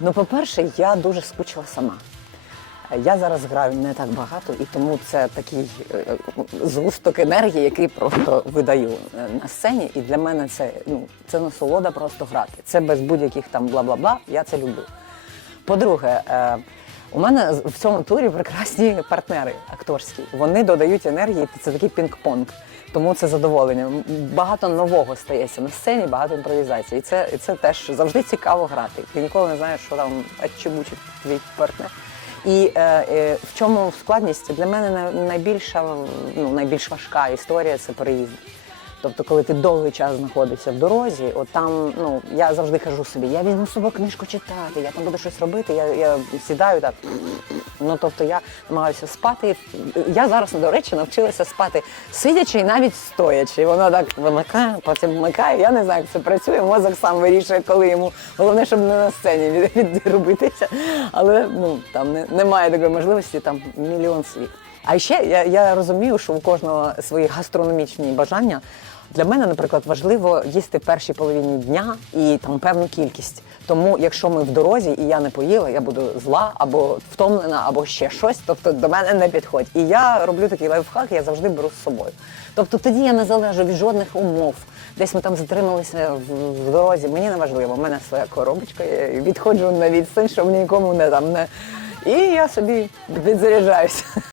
Ну, по-перше, я дуже скучила сама. Я зараз граю не так багато, і тому це такий е, згусток енергії, який просто видаю е, на сцені. І для мене це ну це насолода просто грати. Це без будь-яких там бла-бла-бла. Я це люблю. По-друге, е, у мене в цьому турі прекрасні партнери акторські. Вони додають енергії, це такий пінг-понг. Тому це задоволення. Багато нового стається на сцені, багато імпровізації. І це, і це теж завжди цікаво грати. Ти ніколи не знаєш, що там чебучить твій партнер. І е, е, в чому складність? Для мене найбільша, ну, найбільш важка історія це переїзд. Тобто, коли ти довгий час знаходишся в дорозі, от там, ну я завжди кажу собі, я візьму собою книжку читати, я там буду щось робити, я, я сідаю так. Ну тобто я намагаюся спати. Я зараз, до речі, навчилася спати сидячи і навіть стоячи. Воно так вимикає, потім вмикає. Я не знаю, як це працює. Мозок сам вирішує, коли йому головне, щоб не на сцені від- відробитися. Але ну там не, немає такої можливості, там мільйон слів. А ще я, я розумію, що у кожного свої гастрономічні бажання. Для мене, наприклад, важливо їсти в першій половині дня і там певну кількість. Тому, якщо ми в дорозі і я не поїла, я буду зла або втомлена, або ще щось. Тобто до мене не підходь. І я роблю такий лайфхак, я завжди беру з собою. Тобто тоді я не залежу від жодних умов. Десь ми там затрималися в, в дорозі. Мені не важливо, у мене своя коробочка, я відходжу на відстань, щоб нікому не там не. І я собі підзаряджаюся.